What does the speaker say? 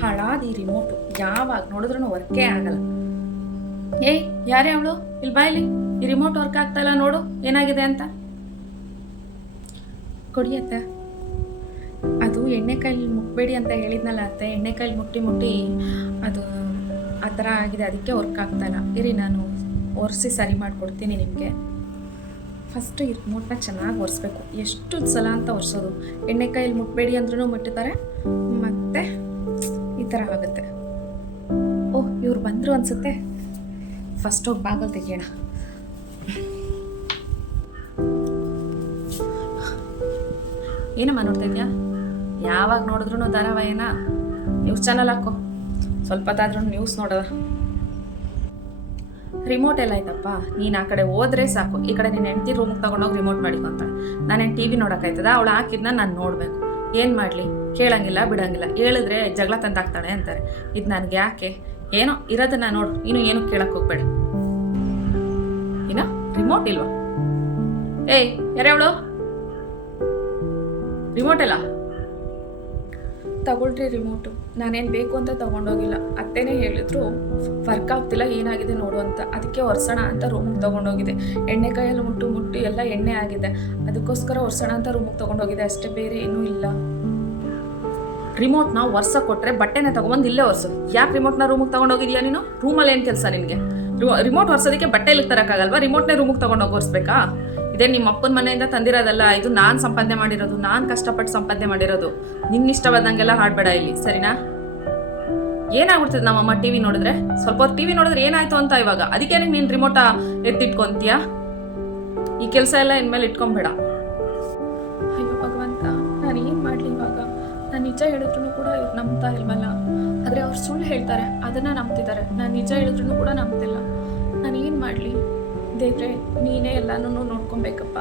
ಹಾಳಾದ ಈ ರಿಮೋಟು ಯಾವಾಗ ನೋಡಿದ್ರು ವರ್ಕೇ ಆಗಲ್ಲ. ಏಯ್, ಯಾರೇ ಅವಳು? ಇಲ್ಲಿ. ಬಾಯ್ಲಿ ಈ ರಿಮೋಟ್ ವರ್ಕ್ ಆಗ್ತಾ ಇಲ್ಲ ನೋಡು, ಏನಾಗಿದೆ ಅಂತ. ಕೊಡಿಯತ್ತೆ ಅದು ಎಣ್ಣೆ ಕೈಲಿ ಮುಟ್ಬೇಡಿ ಅಂತ ಹೇಳಿದ್ನಲ್ಲ ಅತ್ತೆ. ಎಣ್ಣೆ ಮುಟ್ಟಿ ಮುಟ್ಟಿ ಅದು ಆ ಥರ ಆಗಿದೆ, ಅದಕ್ಕೆ ವರ್ಕ್ ಆಗ್ತಾ ಇಲ್ಲ. ಇರಿ, ನಾನು ಒರೆಸಿ ಸರಿ ಮಾಡಿಕೊಡ್ತೀನಿ ನಿಮಗೆ. ಫಸ್ಟು ಈ ರಿಮೋಟ್ನ ಚೆನ್ನಾಗಿ ಒರೆಸ್ಬೇಕು. ಎಷ್ಟು ಸಲ ಅಂತ ಒರೆಸೋದು. ಎಣ್ಣೆ ಕೈಯಲ್ಲಿ ಮುಟ್ಬೇಡಿ ಅಂದ್ರೂ ಮುಟ್ಟುತ್ತಾರೆ ಮತ್ತೆ ಥರ ಆಗುತ್ತೆ. ಓಹ್, ಇವ್ರು ಬಂದರು ಅನಿಸುತ್ತೆ. ಫಸ್ಟ್ ಹೋಗಿ ಬಾಗಲ್ ತೆಗಿಯೋಣ. ಏನಮ್ಮ ನೋಡ್ತಾ ಇದೆಯಾ? ಯಾವಾಗ ನೋಡಿದ್ರು ಧಾರಾವಾಹಿನ? ನ್ಯೂಸ್ ಚಾನಲ್ ಹಾಕೋ. ಸ್ವಲ್ಪ ಹೊತ್ತಾದ್ರೂ ನ್ಯೂಸ್ ನೋಡೋದ ರಿಮೋಟ್ ಎಲ್ಲ ಆಯ್ತಪ್ಪ. ನೀನು ಆ ಕಡೆ ಹೋದ್ರೆ ಸಾಕು. ಈ ಕಡೆ ನಿನ್ನ ಹೆಂಡತಿ ರೂಮ್ಗೆ ತಗೊಂಡೋಗಿ ರಿಮೋಟ್ ಮಾಡಿಕೊಂತಾಳೆ ನಾನೇನು ಟಿ ವಿ ನೋಡೋಕ್ಕಾಯ್ತದ? ಅವಳು ಹಾಕಿದ್ನ ನಾನು ನೋಡಬೇಕು. ಏನು ಮಾಡಲಿ? ಕೇಳಂಗಿಲ್ಲ, ಬಿಡಂಗಿಲ್ಲ. ಹೇಳಿದ್ರೆ ಜಗಳ ತಂದಾಕ್ತಾಳೆ ಅಂತಾರೆ. ಇದು ನನಗೆ ಯಾಕೆ? ಏನೋ ಇರೋದನ್ನ ನೋಡು. ಇನ್ನು ಏನು ಕೇಳಕ್ಕೆ ಹೋಗ್ಬೇಡ. ಇನ್ನ ರಿಮೋಟ್ ಇಲ್ವಾ? ಏಯ್, ಯಾರ್ಯಾವಳು? ರಿಮೋಟ್ ಎಲ್ಲ ತಗೊಳ್ರಿ ರಿಮೋಟು ನಾನೇನು ಬೇಕು ಅಂತ ತಗೊಂಡೋಗಿಲ್ಲ. ಅತ್ತೆನೇ ಹೇಳಿದ್ರು ವರ್ಕ್ ಆಗ್ತಿಲ್ಲ, ಏನಾಗಿದೆ ನೋಡು ಅಂತ. ಅದಕ್ಕೆ ಒರ್ಸೋಣ ಅಂತ ರೂಮಿಗೆ ತೊಗೊಂಡೋಗಿದೆ. ಎಣ್ಣೆ ಕೈಯಲ್ಲಿ ಮುಟ್ಟು ಮುಟ್ಟು ಎಲ್ಲ ಎಣ್ಣೆ ಆಗಿದೆ. ಅದಕ್ಕೋಸ್ಕರ ಹೊರ್ಸೋಣ ಅಂತ ರೂಮಿಗೆ ತೊಗೊಂಡೋಗಿದೆ. ಅಷ್ಟೇ ಬೇರೆ ಏನೂ ಇಲ್ಲ. ರಿಮೋಟ್ನ ವರ್ಷ ಕೊಟ್ಟರೆ ಬಟ್ಟೆನ ತಗೊಂಬಂದು ಇಲ್ಲೇ ಒರ್ಸು. ಯಾಕೆ ರಿಮೋಟ್ನ ರೂಮಿಗೆ ತಗೊಂಡೋಗಿದ್ಯಾ ನೀನು? ರೂಮಲ್ಲಿ ಏನು ಕೆಲಸ ನಿನಗೆ? ರಿಮೋಟ್ ಒರ್ಸೋದಕ್ಕೆ ಬಟ್ಟೆ ಇಲ್ಲಿ ತರೋಕ್ಕಾಗಲ್ವಾ? ರಿಮೋಟ್ನೇ ರೂಮಿಗೆ ತಗೊಂಡೋಗಿ ಒರ್ಸ್ಬೇಕಾ? ಇದೇ ನಿಮ್ಮ ಅಪ್ಪನ ಮನೆಯಿಂದ ತಂದಿರೋದಲ್ಲ, ಇದು ನಾನು ಸಂಪಾದನೆ ಮಾಡಿರೋದು, ನಾನು ಕಷ್ಟಪಟ್ಟು ಸಂಪಾದನೆ ಮಾಡಿರೋದು. ನಿನ್ನ ಇಷ್ಟವಾದಂಗೆಲ್ಲ ಹಾಡ್ಬೇಡ ಇಲ್ಲಿ, ಸರಿನಾ? ಏನಾಗ್ಬಿಡ್ತದೆ ನಮ್ಮಮ್ಮ ಟಿವಿ ನೋಡಿದ್ರೆ? ಸ್ವಲ್ಪ ಹೊತ್ತು ಟಿವಿ ನೋಡಿದ್ರೆ ಏನಾಯ್ತು ಅಂತ ಇವಾಗ? ಅದಕ್ಕೆ ನೀನು ರಿಮೋಟ ಎತ್ತಿಟ್ಕೊಂತೀಯ? ಈ ಕೆಲಸ ಎಲ್ಲ ಇನ್ಮೇಲೆ ಇಟ್ಕೊಂಬೇಡ. ಅಯ್ಯೋ ಭಗವಂತ, ನಾನು ಏನು ಮಾಡಲಿ ಇವಾಗ? ನಾನು ನಿಜ ಹೇಳಿದ್ರು ಕೂಡ ಇವ್ರು ನಂಬ್ತಾ ಇಲ್ವಲ್ಲ? ಆದರೆ ಅವ್ರು ಸುಳ್ಳು ಹೇಳ್ತಾರೆ, ಅದನ್ನು ನಂಬ್ತಿದ್ದಾರೆ. ನಾನು ನಿಜ ಹೇಳಿದ್ರು ಕೂಡ ನಂಬ್ತಿಲ್ಲ. ನಾನು ಏನು ಮಾಡಲಿ? ಇಲ್ಲದೇ ಇದ್ರೆ ನೀನೇ ಎಲ್ಲಾನು ನೋಡ್ಕೊಬೇಕಪ್ಪ.